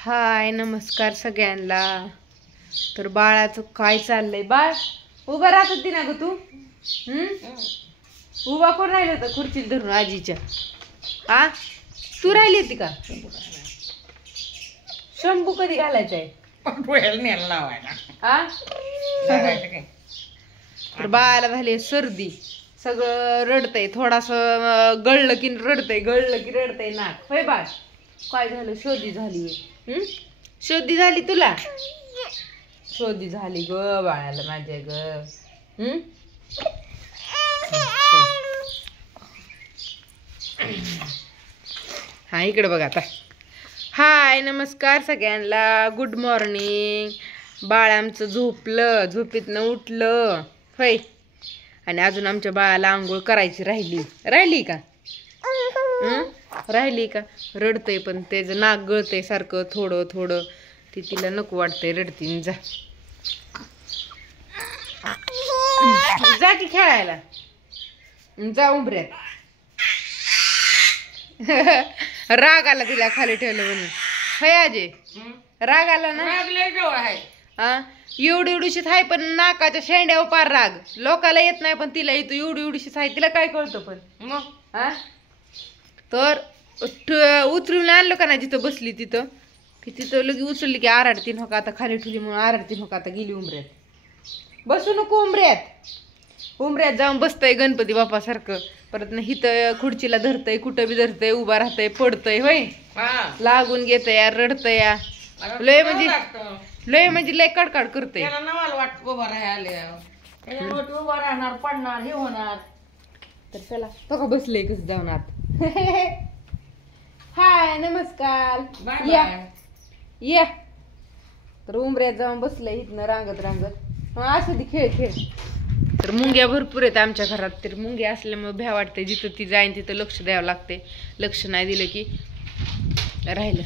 हाय नमस्कार सगळ्यांना। तर बाळाचं काय चाललंय? बाळ उभा राहत होती ना ग तू? उभा कोण राहिलं होतं खुर्चीत धरून आजीच्या? हा तू राहिली होती का? शंभू कधी घालायचंय? हा तर बाळाला झाली सर्दी, सगळं रडतंय, थोडास गळलं की रडतंय नाक। होय बाळ काय झालं? शोधी झाली? शोधी झाली तुला? शोधी झाली ग बाळाला माझ्या ग। हा इकडे बघ आता। हाय नमस्कार सगळ्यांना, गुड मॉर्निंग। बाळ आमचं झोपलं, झोपेतनं उठलं होय, आणि अजून आमच्या बाळाला आंघोळ करायची राहिली का? राहिली का? रडतंय पण त्याचं नाक गळतंय सारखं थोडं थोडं, ती तिला नको वाटतंय, रडतीन। जा की खेळायला, जा उंबऱ्यात। राग आला तिला खाली ठेवलं म्हणून? होय आजे राग आला ना? हा एवढी एवढीशीच आहे पण नाकाच्या शेंड्यावर पार राग। लोकाला येत नाही पण तिला येतो, एवढी एवढीशीच आहे, तिला काय कळतं पण मग? हा तर उचलून आणलं का ना जिथं बसली तिथं, की तिथं लगे उचलली की आरडतीन हो का, आता खाली ठेवली म्हणून आरडतीन हो का, आता गेली उंबऱ्यात। बसू नको उंबऱ्यात जाऊन बसतय गणपती बाप्पा सारखं, परत ना हिथं खुर्चीला धरतय, कुठं बी धरतय, उभा राहतय, पडतय होय, लागून घेतय या, रडतय या, लय म्हणजे लय कडकाड करतय। उभा राहणार, पडणार, हे होणार। तर चला तो का बसले कसं जाऊन आत। हाय नमस्कार, या। तर उंबऱ्यात जाऊन बसलंय इथनं रांगत असू दे, खेळ। तर मुंग्या भरपूर आहेत आमच्या घरात, तर मुंग्या असल्यामुळे भ्या वाटते, जिथं ती जाईन तिथं लक्ष द्यावं लागते, लक्ष नाही दिलं की राहिलं।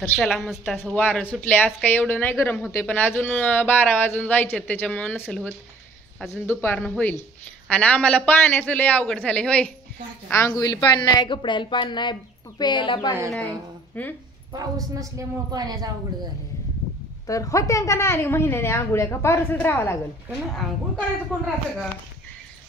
तर चला मस्त असं वारं सुटलंय, आज काही एवढं नाही गरम होते, पण अजून 12 वाजून जायचे त्याच्यामुळे नसेल होत, अजून दुपारनं होईल। आणि आम्हाला पाण्याचं लय अवघड झालंय होय, आंघोळीला पाणी नाही, कपड्याला पाणी नाही, प्यायला पाणी नाही। पाऊस नसल्यामुळे पाण्याचं अवघड झालंय। तर होत्या का नाही महिन्याने आंघोळ्या, का पारसच राहावं लागल? आंघोळ करायचं कोण राहतं का?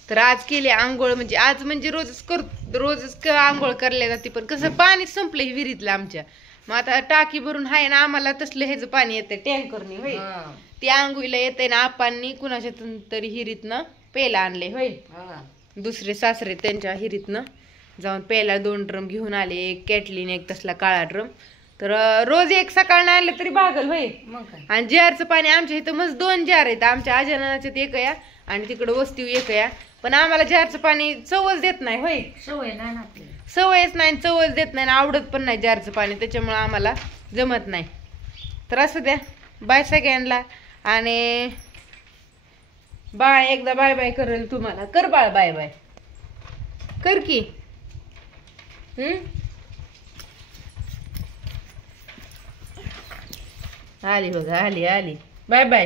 तर आज केली आंघोळ, म्हणजे आज म्हणजे रोजच आंघोळ करल्या जाते, पण कसं पाणी संपलंय विहिरीतलं आमच्या, मग आता टाकी भरून आहे ना, आम्हाला तसलं ह्याचं पाणी येतंय टँकरनी होय, ती आंघोळीला येतंय ना, आपांनी कुणाच्या तरी हिरीतनं प्यायला आणले होय, दुसरे सासरे त्यांच्या हिरीतनं जाऊन प्यायला 2 ड्रम घेऊन आले, एक कॅटलीन, एक तसला काळा ड्रम। तर रोज एक सकाळ नाही आलं तरी भागल होय। आणि जारचं पाणी आमच्या इथं मस्त 2 जार आहेत, आमच्या आजनाच्यात एक या आणि तिकडं वस्ती एक या, पण आम्हाला जारचं पाणी चवच देत नाही होय, सवयच नाही, चवच देत नाही, आवडत पण नाही जारचं पाणी, त्याच्यामुळे आम्हाला जमत नाही। तर असू द्या, बाय सगळ्यांना। आणि बाळ एकदा बाय बाय करेल तुम्हाला, कर बाळ बाय बाय कर की। आली बघा, आली बाय बाय।